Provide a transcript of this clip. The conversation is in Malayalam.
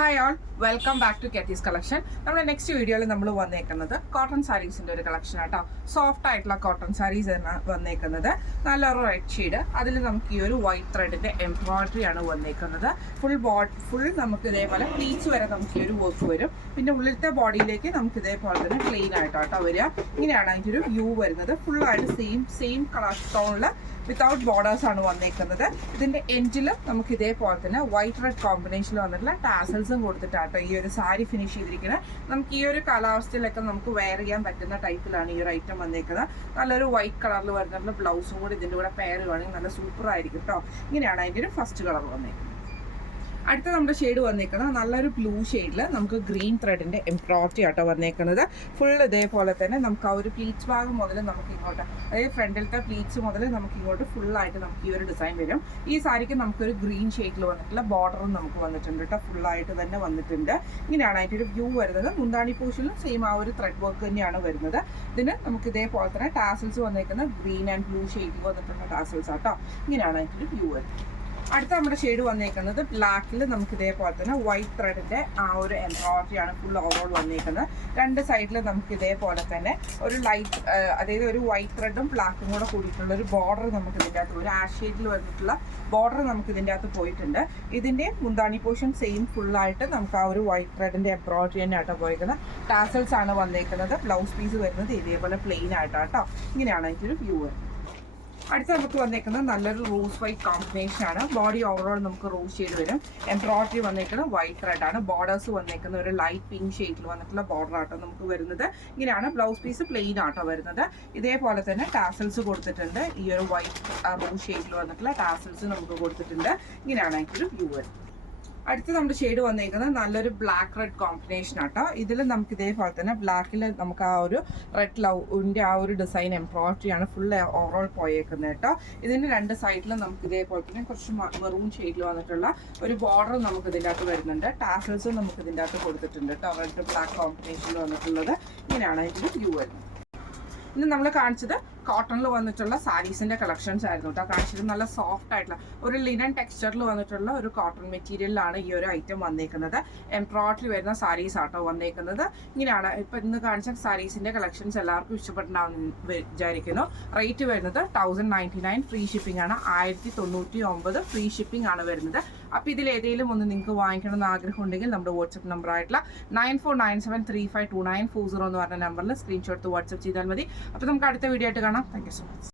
Hi all, welcome back to കെത്തീസ് കളക്ഷൻ. നമ്മുടെ നെക്സ്റ്റ് വീഡിയോയിൽ നമ്മൾ വന്നേക്കുന്നത് കോട്ടൺ സാരീസിൻ്റെ ഒരു കളക്ഷൻ ആട്ടോ. സോഫ്റ്റ് ആയിട്ടുള്ള കോട്ടൺ സാരീസ് ആണ് വന്നേക്കുന്നത്. നല്ലൊരു റെഡ് ഷെയ്ഡ്, അതിൽ നമുക്ക് ഈ ഒരു വൈറ്റ് ത്രെഡിൻ്റെ എംബ്രോയിഡറി ആണ് വന്നേക്കുന്നത്. ഫുൾ നമുക്ക് ഇതേപോലെ പ്ലീറ്റ്സ് വരെ നമുക്ക് ഈ ഒരു വർക്ക് വരും. പിന്നെ ഉള്ളിലത്തെ ബോഡിയിലേക്ക് നമുക്ക് ഇതേപോലെ തന്നെ പ്ലെയിൻ ആയിട്ടോ വരിക. ഇങ്ങനെയാണ് അതിൻ്റെ ഒരു വ്യൂ വരുന്നത്. ഫുള്ളായിട്ട് സെയിം കളർ ടോണിൽ വിത്തൗട്ട് ബോർഡേഴ്സ് ആണ് വന്നേക്കുന്നത്. ഇതിൻ്റെ എൻഡിലും നമുക്ക് ഇതേപോലെ തന്നെ വൈറ്റ് റെഡ് കോമ്പിനേഷനിൽ വന്നിട്ടുള്ള ടാസൽസും കൊടുത്തിട്ടാട്ടോ ഈ ഒരു സാരി ഫിനിഷ് ചെയ്തിരിക്കുന്നത്. നമുക്ക് ഈ ഒരു കാലാവസ്ഥയിലൊക്കെ നമുക്ക് വെയർ ചെയ്യാൻ പറ്റുന്ന ടൈപ്പിലാണ് ഈ ഒരു ഐറ്റം വന്നേക്കുന്നത്. നല്ലൊരു വൈറ്റ് കളറിൽ വരുന്ന ബ്ലൗസും കൂടി ഇതിൻ്റെ കൂടെ പെയർ ചെയ്യുകയാണെങ്കിൽ നല്ല സൂപ്പർ ആയിരിക്കും കേട്ടോ. ഇങ്ങനെയാണ് അതിൻ്റെ ഒരു ഫസ്റ്റ് കളർ വന്നേക്കുന്നത്. അടുത്ത നമ്മുടെ ഷെയ്ഡ് വന്നേക്കുന്നത് നല്ലൊരു ബ്ലൂ ഷെയ്ഡിൽ നമുക്ക് ഗ്രീൻ ത്രെഡിൻ്റെ എംബ്രോയിഡറി ആട്ടോ വന്നേക്കുന്നത്. ഫുൾ ഇതേപോലെ തന്നെ നമുക്ക് ആ ഒരു പ്ലീറ്റ്സ് ഭാഗം മുതൽ നമുക്ക് ഇങ്ങോട്ട്, അതായത് ഫ്രണ്ടിലത്തെ പ്ലീറ്റ്സ് മുതൽ നമുക്ക് ഇങ്ങോട്ട് ഫുള്ളായിട്ട് നമുക്ക് ഈ ഒരു ഡിസൈൻ വരും. ഈ സാരിക്ക് നമുക്കൊരു ഗ്രീൻ ഷെയ്ഡിൽ വന്നിട്ടുള്ള ബോർഡറും നമുക്ക് വന്നിട്ടുണ്ട് കേട്ടോ. ഫുള്ളായിട്ട് തന്നെ വന്നിട്ടുണ്ട്. ഇങ്ങനെയാണ് അതിൻ്റെ ഒരു വ്യൂ വരുന്നത്. മുന്താണി പോർഷനിലും സെയിം ആ ഒരു ത്രെഡ് വർക്ക് തന്നെയാണ് വരുന്നത്. ഇതിന് നമുക്ക് ഇതേപോലെ തന്നെ ടാസൽസ് വന്നേക്കുന്നത് ഗ്രീൻ ആൻഡ് ബ്ലൂ ഷെയ്ഡിൽ വന്നിട്ടുള്ള ടാസൽസ് ആട്ടോ. ഇങ്ങനെയാണ് അതിൻ്റെ ഒരു വ്യൂ വരുന്നത്. അടുത്ത നമ്മുടെ ഷെയ്ഡ് വന്നേക്കുന്നത് ബ്ലാക്കിൽ നമുക്ക് ഇതേപോലെ തന്നെ വൈറ്റ് ത്രെഡിൻ്റെ ആ ഒരു എംബ്രോയിഡറി ആണ് ഫുൾ ഓവറോൾ വന്നേക്കുന്നത്. രണ്ട് സൈഡിൽ നമുക്ക് ഇതേപോലെ തന്നെ ഒരു ലൈറ്റ്, അതായത് ഒരു വൈറ്റ് ത്രെഡും ബ്ലാക്കും കൂടെ കൂടിയിട്ടുള്ള ഒരു ബോർഡർ നമുക്ക് ഇതിൻ്റെ അകത്ത്, ഒരു ആഷ് ഷെയ്ഡിൽ വന്നിട്ടുള്ള ബോർഡർ നമുക്ക് ഇതിൻ്റെ അകത്ത് പോയിട്ടുണ്ട്. ഇതിൻ്റെ മുന്താണി പോർഷൻ സെയിം ഫുള്ളായിട്ട് നമുക്ക് ആ ഒരു വൈറ്റ് ത്രെഡിൻ്റെ എംബ്രോയിഡറി തന്നെ ആട്ടോ പോയിരിക്കുന്നത്. ടാസൽസ് ആണ് വന്നേക്കുന്നത്. ബ്ലൗസ് പീസ് വരുന്നത് ഇതേപോലെ പ്ലെയിൻ ആയിട്ടാട്ടോ. ഇങ്ങനെയാണ് അതിൻ്റെ ഒരു വ്യൂ വരുന്നത്. അടുത്ത നമുക്ക് വന്നേക്കുന്നത് നല്ലൊരു റോസ് വൈറ്റ് കോമ്പിനേഷൻ ആണ്. ബോഡി ഓവറോൾ നമുക്ക് റോസ് ഷെയ്ഡ് വരും. എംബ്രോയിഡറി വന്നേക്കുന്നത് വൈറ്റ് റെഡ് ആണ്. ബോർഡേഴ്സ് വന്നേക്കുന്ന ഒരു ലൈറ്റ് പിങ്ക് ഷെയ്ഡിൽ വന്നിട്ടുള്ള ബോർഡർ ആട്ടോ നമുക്ക് വരുന്നത്. ഇങ്ങനെയാണ് ബ്ലൗസ് പീസ് പ്ലെയിൻ ആട്ടോ വരുന്നത്. ഇതേപോലെ തന്നെ ടാസൽസ് കൊടുത്തിട്ടുണ്ട്. ഈ ഒരു വൈറ്റ് റോസ് ഷെയ്ഡിൽ വന്നിട്ടുള്ള ടാസൽസ് നമുക്ക് കൊടുത്തിട്ടുണ്ട്. ഇങ്ങനെയാണ് അതിൻ്റെ ഒരു വ്യൂ വരുന്നത്. അടുത്ത് നമ്മുടെ ഷെയ്ഡ് വന്നേക്കുന്നത് നല്ലൊരു ബ്ലാക്ക് റെഡ് കോമ്പിനേഷൻ ആട്ടോ. ഇതിൽ നമുക്ക് ഇതേപോലെ തന്നെ ബ്ലാക്കിൽ നമുക്ക് ആ ഒരു റെഡ് ലവിൻ്റെ ആ ഒരു ഡിസൈൻ എംബ്രോയിഡറി ആണ് ഫുൾ ഓവറോൾ പോയേക്കുന്നത് കേട്ടോ. ഇതിൻ്റെ രണ്ട് സൈഡിലും നമുക്ക് ഇതേപോലെ തന്നെ കുറച്ച് മെറൂൺ ഷെയ്ഡിൽ വന്നിട്ടുള്ള ഒരു ബോർഡർ നമുക്ക് ഇതിൻ്റെ അകത്ത് വരുന്നുണ്ട്. ടാസൽസും നമുക്ക് ഇതിൻ്റെ അകത്ത് കൊടുത്തിട്ടുണ്ട് കേട്ടോ. റെഡ് ബ്ലാക്ക് കോമ്പിനേഷനിൽ വന്നിട്ടുള്ളത്. ഇങ്ങനെയാണ് ഇതിൻ്റെ വ്യൂ വരുന്നത്. ഇന്ന് നമ്മൾ കാണിച്ചത് കോട്ടണിൽ വന്നിട്ടുള്ള സാരീസിൻ്റെ കളക്ഷൻസ് ആയിരുന്നു കേട്ടോ. കാണിച്ചത് നല്ല സോഫ്റ്റ് ആയിട്ടുള്ള ഒരു ലിനൻ ടെക്സ്ചറിൽ വന്നിട്ടുള്ള ഒരു കോട്ടൺ മെറ്റീരിയലിലാണ് ഈ ഒരു ഐറ്റം വന്നേക്കുന്നത്. എംബ്രോയിഡറി വരുന്ന സാരീസ് ആട്ടോ വന്നേക്കുന്നത്. ഇങ്ങനെയാണ് ഇപ്പം ഇന്ന് കാണിച്ച സാരീസിൻ്റെ കളക്ഷൻസ് എല്ലാവർക്കും ഇഷ്ടപ്പെട്ടുണ്ടാവുമെന്ന് വിചാരിക്കുന്നു. റേറ്റ് വരുന്നത് 1099, ഫ്രീ ഷിപ്പിംഗ് ആണ്. 1099 ഫ്രീ ഷിപ്പിംഗ് ആണ് വരുന്നത്. അപ്പോൾ ഇതിൽ ഏതെങ്കിലും ഒന്ന് നിങ്ങൾക്ക് വാങ്ങിക്കണമെന്ന് ആഗ്രഹം ഉണ്ടെങ്കിൽ നമ്മുടെ വാട്സപ്പ് നമ്പർ ആയിട്ടുള്ള 9497352940 എന്ന് പറഞ്ഞ നമ്പറിൽ സ്ക്രീൻഷോട്ട് വാട്സപ്പ് ചെയ്താൽ മതി. അപ്പോൾ നമുക്ക് അടുത്ത വീഡിയോ ആയിട്ട് കാണാം. Thank you so much.